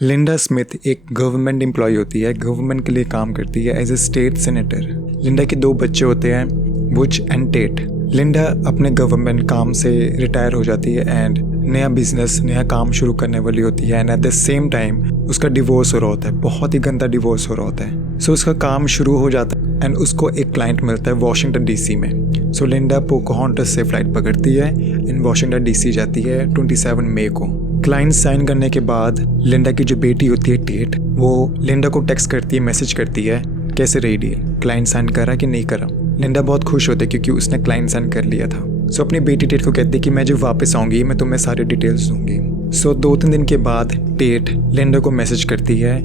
Linda Smith एक government employ होती है, गवर्नमेंट के लिए काम करती है as a state senator. Linda के 2 बच्चे होते हैं, बुच एंड टेट। लिंडा अपने गवर्नमेंट काम से रिटायर हो जाती है एंड नया बिजनेस, नया काम शुरू करने वाली होती है and at the same time उसका डिवोर्स हो रहा होता है, बहुत ही गंदा डिवोर्स हो रहा होता है। सो उसका काम शुरू हो जाता है एंड उसको एक क्लाइंट मिलता है वॉशिंगटन डीसी में। सो लिंडा पोकोहॉन्टस से फ्लाइट पकड़ती है एंड वॉशिंगटन डीसी जाती है 27 मई को। क्लाइंट साइन करने के बाद लिंडा की जो बेटी होती है टेट, वो लिंडा को टेक्स्ट करती है, मैसेज करती है कैसे रही डील, क्लाइंट साइन करा कि नहीं करा। लिंडा बहुत खुश होती है क्योंकि उसने क्लाइंट साइन कर लिया था। सो अपनी बेटी टेट को कहती है कि मैं जब वापस आऊँगी मैं तुम्हें सारी डिटेल्स दूंगी। सो 2-3 दिन के बाद टेट लिंडा को मैसेज करती है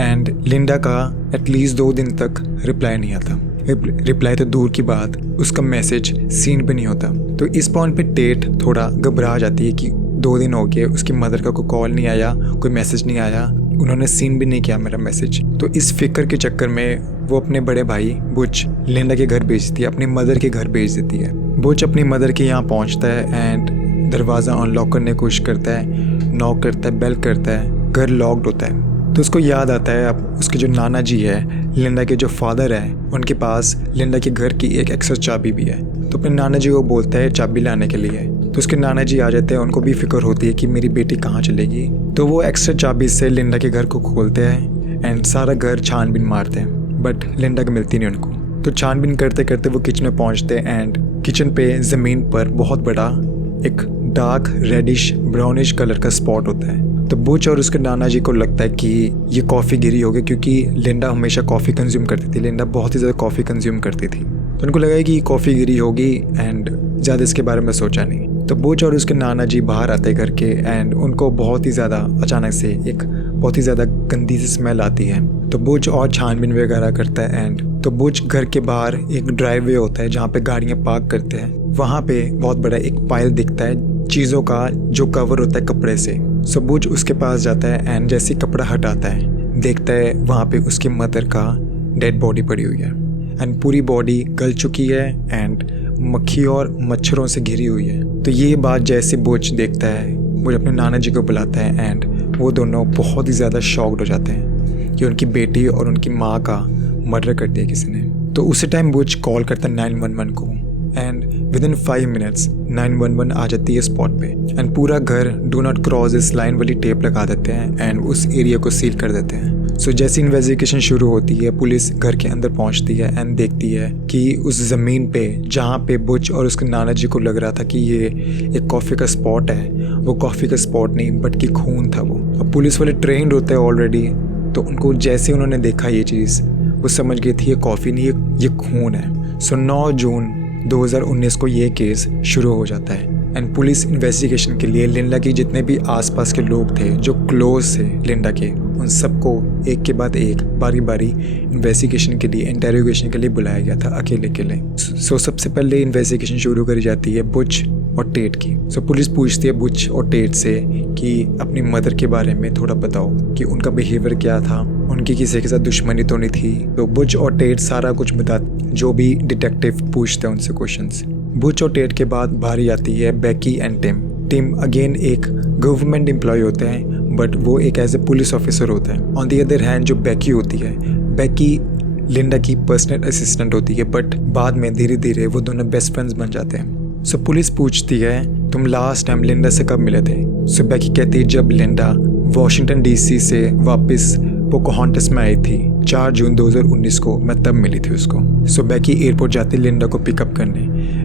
एंड लिंडा का एटलीस्ट 2 दिन तक रिप्लाई नहीं आता। रिप्लाई तो दूर की बात, उसका मैसेज सीन भी नहीं होता। तो इस पॉइंट पे टेट थोड़ा घबरा जाती है कि 2 दिन हो गए, उसकी मदर का कोई कॉल नहीं आया, कोई मैसेज नहीं आया, उन्होंने सीन भी नहीं किया मेरा मैसेज। तो इस फिक्र के चक्कर में वो अपने बड़े भाई बुच लिंडा के घर भेजती है, अपनी मदर के घर भेज देती है। बुच अपनी मदर के यहाँ पहुँचता है एंड दरवाज़ा अनलॉक करने की कोशिश करता है, नॉक करता है, बेल करता है, घर लॉक्ड होता है। तो उसको याद आता है अब उसके जो नाना जी है, लिंडा के जो फादर है, उनके पास लिंडा के घर की एक एक्स्ट्रा चाबी भी है। तो अपने नाना जी को बोलता है चाबी लाने के लिए। तो उसके नाना जी आ जाते हैं, उनको भी फिक्र होती है कि मेरी बेटी कहाँ चलेगी। तो वो एक्स्ट्रा चाबी से लिंडा के घर को खोलते हैं एंड सारा घर छानबीन मारते हैं, बट लिंडा को मिलती नहीं उनको। तो छानबीन करते करते वो किचन में पहुँचते हैं एंड किचन पे ज़मीन पर बहुत बड़ा एक डार्क रेडिश ब्राउनिश कलर का स्पॉट होता है। तो बुच और उसके नाना जी को लगता है कि ये कॉफ़ी गिरी होगी, क्योंकि लिंडा हमेशा कॉफ़ी कंज्यूम करती थी, लिंडा बहुत ही ज़्यादा कॉफ़ी कंज्यूम करती थी। तो उनको लगा कि कॉफ़ी गिरी होगी एंड ज़्यादा इसके बारे में सोचा नहीं। तो बुच और उसके नाना जी बाहर आते घर के एंड उनको बहुत ही ज़्यादा अचानक से एक बहुत ही ज़्यादा गंदी सी स्मेल आती है। तो बुच और छानबीन वगैरह करता है एंड तो बुच घर के बाहर एक ड्राइववे होता है जहाँ पे गाड़ियाँ पार्क करते हैं, वहाँ पे बहुत बड़ा एक पाइल दिखता है चीज़ों का जो कवर होता है कपड़े से। सो बुच उसके पास जाता है एंड जैसे कपड़ा हटाता है देखता है वहाँ पे उसकी मदर का डेड बॉडी पड़ी हुई है एंड पूरी बॉडी गल चुकी है एंड मक्खी और मच्छरों से घिरी हुई है। तो ये बात जैसे बुच देखता है, वो अपने नाना जी को बुलाता है एंड वो दोनों बहुत ही ज़्यादा शॉक्ड हो जाते हैं कि उनकी बेटी और उनकी माँ का मर्डर कर दिया किसी ने। तो उसी टाइम बुच कॉल करता है 911 को एंड विदिन 5 मिनट्स 911 आ जाती है स्पॉट पे एंड पूरा घर डू नॉट क्रॉस इस लाइन वाली टेप लगा देते हैं एंड उस एरिया को सील कर देते हैं। सो जैसी इन्वेस्टिगेशन शुरू होती है, पुलिस घर के अंदर पहुंचती है एंड देखती है कि उस ज़मीन पे जहाँ पे बुच और उसके नाना जी को लग रहा था कि ये एक कॉफ़ी का स्पॉट है, वो कॉफ़ी का स्पॉट नहीं बल्कि खून था वो। अब पुलिस वाले ट्रेंड होते हैं ऑलरेडी, तो उनको जैसे उन्होंने देखा ये चीज़, वो समझ गई थी ये कॉफ़ी नहीं, ये खून है। सो 9 जून 2019 को ये केस शुरू हो जाता है एंड पुलिस इन्वेस्टिगेशन के लिए लिंडा के जितने भी आसपास के लोग थे जो क्लोज थे लिंडा के, उन सबको एक के बाद एक बारी बारी इन्वेस्टिगेशन के लिए, इंटेरोगेशन के लिए बुलाया गया था अकेले अकेले। सो सबसे पहले इन्वेस्टिगेशन शुरू करी जाती है बुच और टेट की। सो पुलिस पूछती है बुच और टेट से कि अपनी मदर के बारे में थोड़ा बताओ कि उनका बिहेवियर क्या था, उनकी किसी के साथ दुश्मनी तो नहीं थी। तो बुच और टेट सारा कुछ बता, जो भी डिटेक्टिव पूछते हैं उनसे क्वेश्चंस। बुच और टेट के बाद बारी आती है Becky and Tim. Tim again एक गवर्नमेंट एम्प्लॉय होते हैं बट वो एक एज ए पुलिस ऑफिसर होता है। ऑन दी अदर हैंड जो बेकी होती है, बेकी लिंडा की पर्सनल असिस्टेंट होती है बट बाद में धीरे धीरे वो दोनों बेस्ट फ्रेंड्स बन जाते हैं। सो पुलिस पूछती है तुम लास्ट टाइम लिंडा से कब मिले थे? सो बेकी कहती है जब लिंडा वॉशिंगटन डीसी से वापस पोकोहॉन्टस में आई थी 4 जून 2019 को, मैं तब मिली थी उसको। सो बेकी एयरपोर्ट जाती है लिंडा को पिकअप करने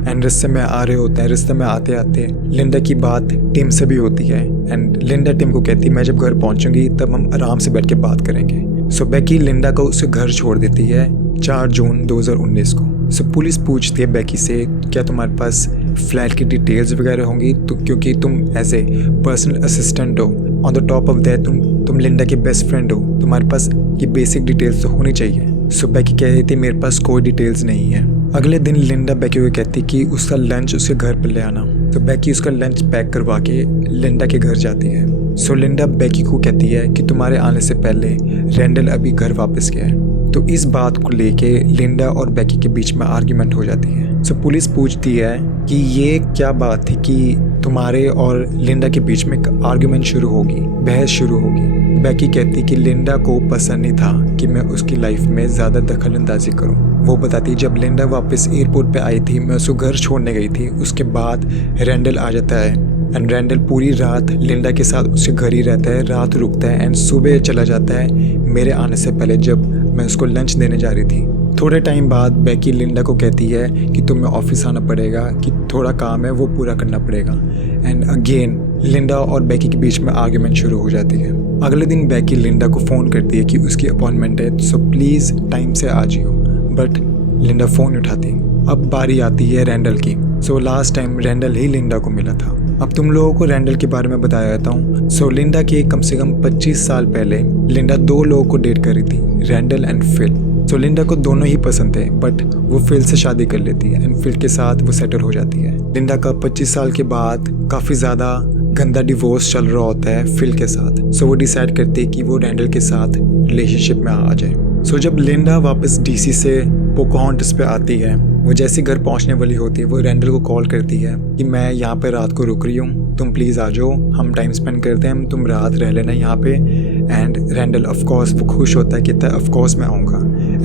एंड रास्ते में आ रहे होते हैं। रास्ते में आते आते लिंडा की बात टिम से भी होती है एंड लिंडा टिम को कहती है मैं जब घर पहुंचूंगी तब हम आराम से बैठ के बात करेंगे। सो बेकी लिंडा को उसके घर छोड़ देती है 4 जून 2019 को। सो पुलिस पूछती है बेकी से क्या तुम्हारे पास फ्लैट की डिटेल्स वगैरह होंगी, तो क्योंकि तुम एज ए पर्सनल असिस्टेंट हो, on the top of that तुम लिंडा के बेस्ट फ्रेंड हो, तुम्हारे पास ये बेसिक डिटेल्स तो होनी चाहिए। सो बेकी कह रही थी मेरे पास कोई डिटेल्स नहीं है। अगले दिन लिंडा बेकी को कहती कि उसका लंच उसके घर पर ले आना। तो बेकी उसका लंच पैक करवा के लिंडा के घर जाती है। सो लिंडा बेकी को कहती है कि तुम्हारे आने से पहले रैंडल अभी घर वापस गया है। तो इस बात को लेके लिंडा और बेकी के बीच में आर्ग्यूमेंट हो जाती है सो पुलिस पूछती है कि ये क्या बात थी कि तुम्हारे और लिंडा के बीच में एक आर्गुमेंट शुरू होगी, बहस शुरू होगी। बेकी कहती कि लिंडा को पसंद नहीं था कि मैं उसकी लाइफ में ज़्यादा दखल अंदाजी करूँ। वो बताती जब लिंडा वापस एयरपोर्ट पे आई थी, मैं उसको घर छोड़ने गई थी, उसके बाद रैंडल आ जाता है एंड रैंडल पूरी रात लिंडा के साथ उसके घर ही रहता है, रात रुकता है एंड सुबह चला जाता है मेरे आने से पहले, जब मैं उसको लंच देने जा रही थी। थोड़े टाइम बाद बेकी लिंडा को कहती है कि तुम्हें ऑफिस आना पड़ेगा, कि थोड़ा काम है वो पूरा करना पड़ेगा। एंड अगेन लिंडा और बेकी के बीच में आर्ग्यूमेंट शुरू हो जाती है। अगले दिन बेकी लिंडा को फ़ोन करती है कि उसकी अपॉइंटमेंट है, सो प्लीज़ टाइम से आ जियो, बट लिंडा फ़ोन उठाती। अब बारी आती है रैंडल की। सो लास्ट टाइम रैंडल ही लिंडा को मिला था। अब तुम लोगों को रैंडल के बारे में बताया जाता हूँ। सो लिंडा के कम से कम 25 साल पहले लिंडा 2 लोगों को डेट कर रही थी, रैंडल एंड फिल। सो लिंडा को दोनों ही पसंद थे, बट वो फिल से शादी कर लेती है एंड फिल के साथ वो सेटल हो जाती है। लिंडा का 25 साल के बाद काफ़ी ज़्यादा गंदा डिवोर्स चल रहा होता है फिल के साथ। सो वो डिसाइड करती है कि वो रैंडल के साथ रिलेशनशिप में आ जाए। सो जब लिंडा वापस डीसी से पोकाहॉन्टस पे आती है, वो जैसे घर पहुंचने वाली होती है, वो रैंडल को कॉल करती है कि मैं यहाँ पे रात को रुक रही हूँ, तुम प्लीज़ आ जाओ, हम टाइम स्पेंड करते हैं, तुम रात रह लेना यहाँ पे। एंड रैंडल ऑफ कोर्स वो खुश होता है, कहता है ऑफ कोर्स मैं आऊँगा।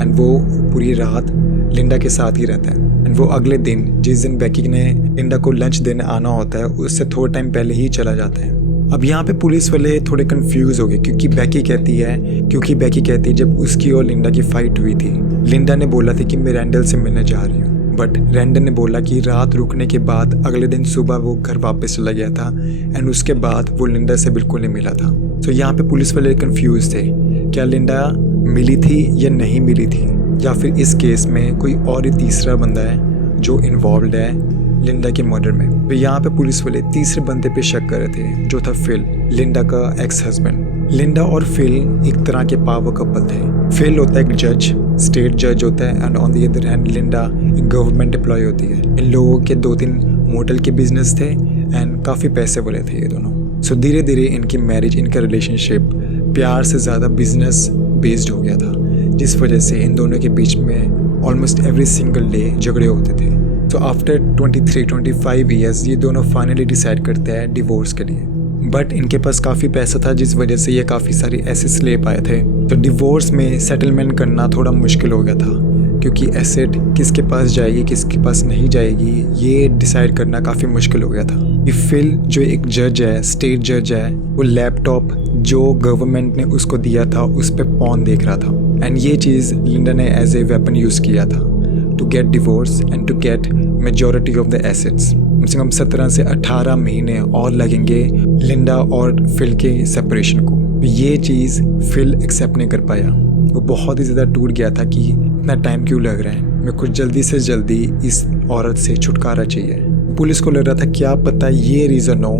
एंड वो पूरी रात लिंडा के साथ ही रहता है। एंड वो अगले दिन, जिस दिन बेकी ने लिंडा को लंच देने आना होता है, उससे थोड़ा टाइम पहले ही चला जाता है। अब यहाँ पे पुलिस वाले थोड़े कंफ्यूज हो गए, क्योंकि बेकी कहती है जब उसकी और लिंडा की फाइट हुई थी, लिंडा ने बोला था कि मैं रैंडल से मिलने जा रही हूँ, बट रैंडल ने बोला कि रात रुकने के बाद अगले दिन सुबह वो घर वापस चला गया था एंड उसके बाद वो लिंडा से बिल्कुल नहीं मिला था। तो यहाँ पे पुलिस वाले कंफ्यूज थे, क्या लिंडा मिली थी या नहीं मिली थी, या फिर इस केस में कोई और ही तीसरा बंदा है जो इन्वॉल्व है लिंडा के मर्डर में। तो यहाँ पे पुलिस वाले तीसरे बंदे पे शक कर रहे थे, जो था फिल, लिंडा का एक्स हस्बैंड। लिंडा और फिल एक तरह के पावर कपल थे। फिल होता है एक जज, स्टेट जज होता है, and on the other hand Linda एक गवर्नमेंट एम्प्लॉय होती है। इन लोगों के 2-3 मोटल के बिजनेस थे एंड काफ़ी पैसे वाले थे ये दोनों। सो धीरे धीरे इनकी मैरिज, इनका रिलेशनशिप प्यार से ज़्यादा बिजनेस बेस्ड हो गया था, जिस वजह से इन दोनों के बीच में ऑलमोस्ट एवरी सिंगल डे झगड़े होते थे। तो आफ्टर 23-25 ईयर्स ये दोनों फाइनली डिसाइड करते हैं डिवोर्स के लिए। बट इनके पास काफ़ी पैसा था, जिस वजह से ये काफ़ी सारी एसेट्स ले पाए थे। तो डिवोर्स में सेटलमेंट करना थोड़ा मुश्किल हो गया था, क्योंकि एसेट किसके पास जाएगी किसके पास नहीं जाएगी ये डिसाइड करना काफ़ी मुश्किल हो गया था। फिल जो एक जज है, स्टेट जज है, वो लैपटॉप जो गवर्नमेंट ने उसको दिया था उस पर पॉन देख रहा था, एंड ये चीज़ लिंडा ने एज ए वेपन यूज़ किया था to get divorce and to get majority of the assets. कम से कम 17 से 18 महीने और लगेंगे लिंडा और फिल के सेपरेशन को। ये चीज़ फिल एक्सेप्ट नहीं कर पाया, वो बहुत ही ज़्यादा टूट गया था कि इतना टाइम क्यों लग रहा है, मेरे को जल्दी से जल्दी इस औरत से छुटकारा चाहिए। पुलिस को लग रहा था क्या पता ये रीज़न हो,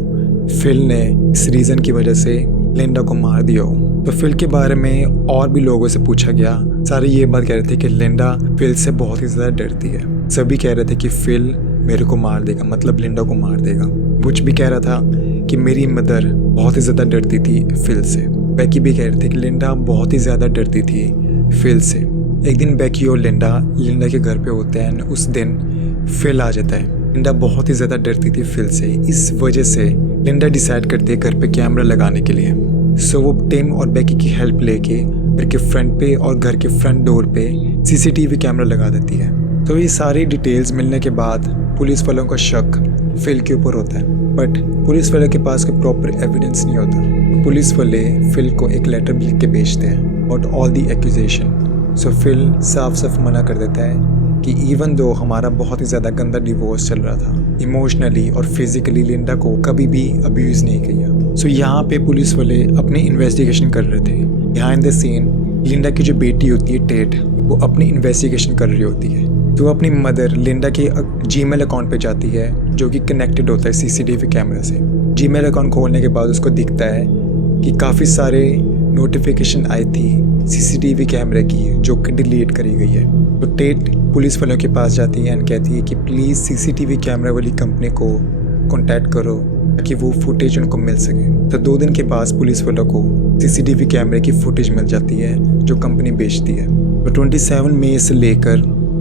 फिल ने इस रीज़न की वजह से लिंडा को मार दिया हो। तो फिल के बारे में और भी लोगों से पूछा गया, सारे ये बात कह रहे थे कि लिंडा फिल से बहुत ही ज़्यादा डरती है। सभी कह रहे थे कि फिल मेरे को मार देगा, मतलब लिंडा को मार देगा। बुच भी कह रहा था कि मेरी मदर बहुत ही ज़्यादा डरती थी फिल से। बेकी भी कह रहे थे कि लिंडा बहुत ही ज़्यादा डरती थी फिल से। एक दिन बेकी और लिंडा के घर पे होते हैं, उस दिन फिल आ जाता है। लिंडा बहुत ही ज़्यादा डरती थी फिल से, इस वजह से लिंडा डिसाइड करती है घर पे कैमरा लगाने के लिए। सो वो टिम और बेकी की हेल्प लेके घर के फ्रंट पे और घर के फ्रंट डोर पे CCTV कैमरा लगा देती है। तो ये सारी डिटेल्स मिलने के बाद पुलिस वालों का शक फिल के ऊपर होता है, बट पुलिस वालों के पास कोई प्रॉपर एविडेंस नहीं होता। पुलिस वाले फिल को एक लेटर लिख के भेजते हैं about all the accusation. So फिल साफ साफ मना कर देता है कि इवन दो हमारा बहुत ही ज़्यादा गंदा डिवोर्स चल रहा था, इमोशनली और फिजिकली लिंडा को कभी भी अब्यूज़ नहीं किया। सो यहाँ पे पुलिस वाले अपनी इन्वेस्टिगेशन कर रहे थे। बिहाइंड द सीन लिंडा की जो बेटी होती है टेट, वो अपनी इन्वेस्टिगेशन कर रही होती है। तो अपनी मदर लिंडा के जीमेल अकाउंट पे जाती है, जो कि कनेक्टेड होता है CCTV कैमरा से। जीमेल अकाउंट खोलने के बाद उसको दिखता है कि काफ़ी सारे नोटिफिकेशन आई थी CCTV कैमरे की, जो कि डिलीट करी गई है। तो टेट पुलिस वालों के पास जाती है एंड कहती है कि प्लीज़ CCTV कैमरा वाली कंपनी को कॉन्टैक्ट करो ताकि वो फुटेज उनको मिल सके। तो 2 दिन के बाद पुलिस वालों को CCTV कैमरे की फुटेज मिल जाती है जो कंपनी बेचती है। तो 27 मई से लेकर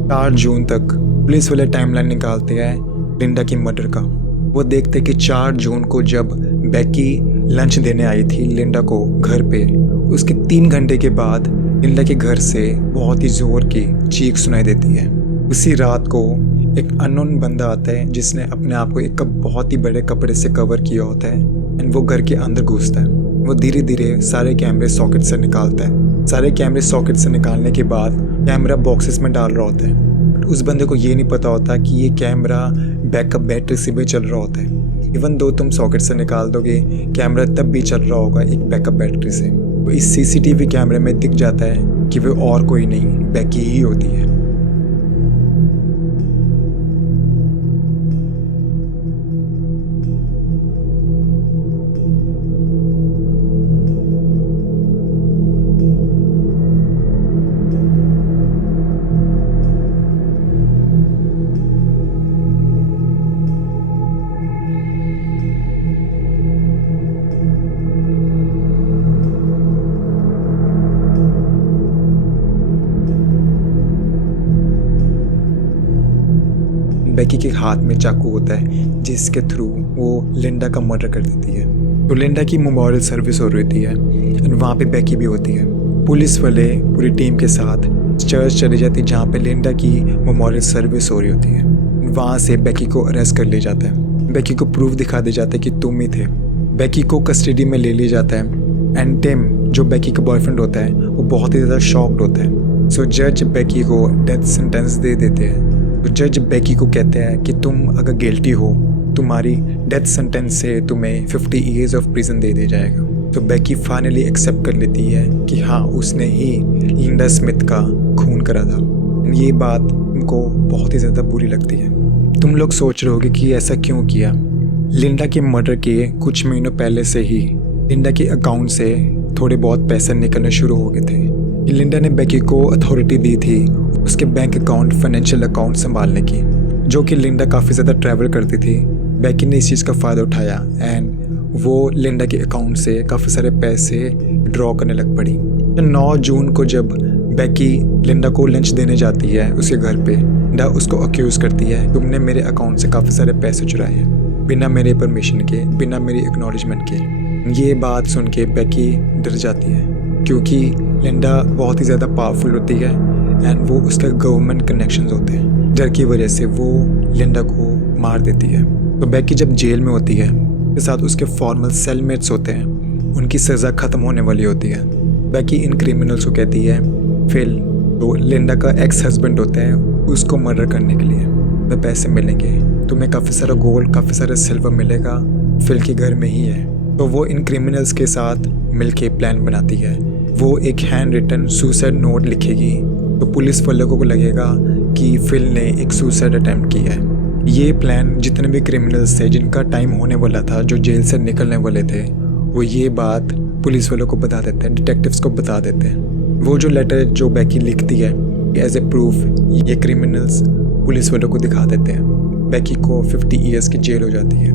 4 जून तक पुलिस वाले टाइमलाइन निकालते हैं लिंडा की मर्डर का। वो देखते कि 4 जून को जब बेकी लंच देने आई थी लिंडा को घर पे, उसके 3 घंटे के बाद लिंडा के घर से बहुत ही ज़ोर की चीख सुनाई देती है। उसी रात को एक अननोन बंदा आता है जिसने अपने आप को एक बहुत ही बड़े कपड़े से कवर किया होता है एंड वो घर के अंदर घुसता है। वो धीरे धीरे सारे कैमरे सॉकेट से निकालता है। सारे कैमरे सॉकेट से निकालने के बाद कैमरा बॉक्सेस में डाल रहा होता है। उस बंदे को ये नहीं पता होता कि ये कैमरा बैकअप बैटरी से भी चल रहा होता है। इवन दो तुम सॉकेट से निकाल दोगे, कैमरा तब भी चल रहा होगा एक बैकअप बैटरी से। तो इस सीसीटीवी कैमरे में दिख जाता है कि वो और कोई नहीं, बेकी ही होती है। बेकी के हाथ में चाकू होता है जिसके थ्रू वो लिंडा का मर्डर कर देती है। तो लिंडा की मेमोरियल सर्विस हो रही है और वहाँ पे बेकी भी होती है। पुलिस वाले पूरी टीम के साथ चर्च चली जाती है जहाँ पे लिंडा की मेमोरियल सर्विस हो रही होती है। वहाँ से बेकी को अरेस्ट कर लिया जाता है। बेकी को प्रूफ दिखा दिया जाता है कि तुम ही थे। बेकी को कस्टडी में ले लिया जाता है एंड टिम जो बेकी का बॉयफ्रेंड होता है वो बहुत ही ज़्यादा शॉक्ड होता है। सो जज बेकी को डेथ सेंटेंस दे देते हैं। तो जज बेकी को कहते हैं कि तुम अगर गिल्टी हो, तुम्हारी डेथ सेंटेंस से तुम्हें 50 ईयर्स ऑफ प्रिजन दे दिया जाएगा। तो बेकी फाइनली एक्सेप्ट कर लेती है कि हाँ, उसने ही लिंडा स्मिथ का खून करा था। ये बात उनको बहुत ही ज़्यादा बुरी लगती है। तुम लोग सोच रहे होगे कि ऐसा क्यों किया। लिंडा के मर्डर के कुछ महीनों पहले से ही लिंडा के अकाउंट से थोड़े बहुत पैसे निकलने शुरू हो गए थे। लिंडा ने बेकी को अथॉरिटी दी थी उसके बैंक अकाउंट, फाइनेंशियल अकाउंट संभालने की, जो कि लिंडा काफ़ी ज़्यादा ट्रैवल करती थी। बेकी ने इस चीज़ का फ़ायदा उठाया एंड वो लिंडा के अकाउंट से काफ़ी सारे पैसे ड्रॉ करने लग पड़ी। 9 जून को जब बेकी लिंडा को लंच देने जाती है उसके घर पे, लिंडा उसको अक्यूज़ करती है, तुमने मेरे अकाउंट से काफ़ी सारे पैसे चुराए हैं बिना मेरे परमिशन के, बिना मेरी एक्नॉलेजमेंट के। ये बात सुन के बेकी डर जाती है क्योंकि लिंडा बहुत ही ज़्यादा पावरफुल होती है एंड वो उसके गवर्नमेंट कनेक्शंस होते हैं, डर की वजह से वो लिंडा को मार देती है। तो बेकी जब जेल में होती है, उसके साथ उसके फॉर्मल सेलमेट्स होते हैं, उनकी सज़ा ख़त्म होने वाली होती है। बेकी इन क्रिमिनल्स को कहती है फिल, तो लिंडा का एक्स हस्बैंड होता है, उसको मर्डर करने के लिए तुम्हें पैसे मिलेंगे, तुम्हें काफ़ी सारा गोल्ड, काफ़ी सारा सिल्वर मिलेगा, फिल के घर में ही है। तो वो इन क्रिमिनल्स के साथ मिलके प्लान बनाती है। वो एक हैंड रिटन सुसाइड नोट लिखेगी तो पुलिस वालों को लगेगा कि फिल ने एक सुसाइड अटेम्प्ट किया है। ये प्लान जितने भी क्रिमिनल्स थे जिनका टाइम होने वाला था, जो जेल से निकलने वाले थे, वो ये बात पुलिस वालों को बता देते हैं, डिटेक्टिव्स को बता देते हैं। वो जो लेटर जो बेकी लिखती है एज ए प्रूफ, ये क्रिमिनल्स पुलिस वालों को दिखा देते हैं। बेकी को 50 ईयर्स की जेल हो जाती है।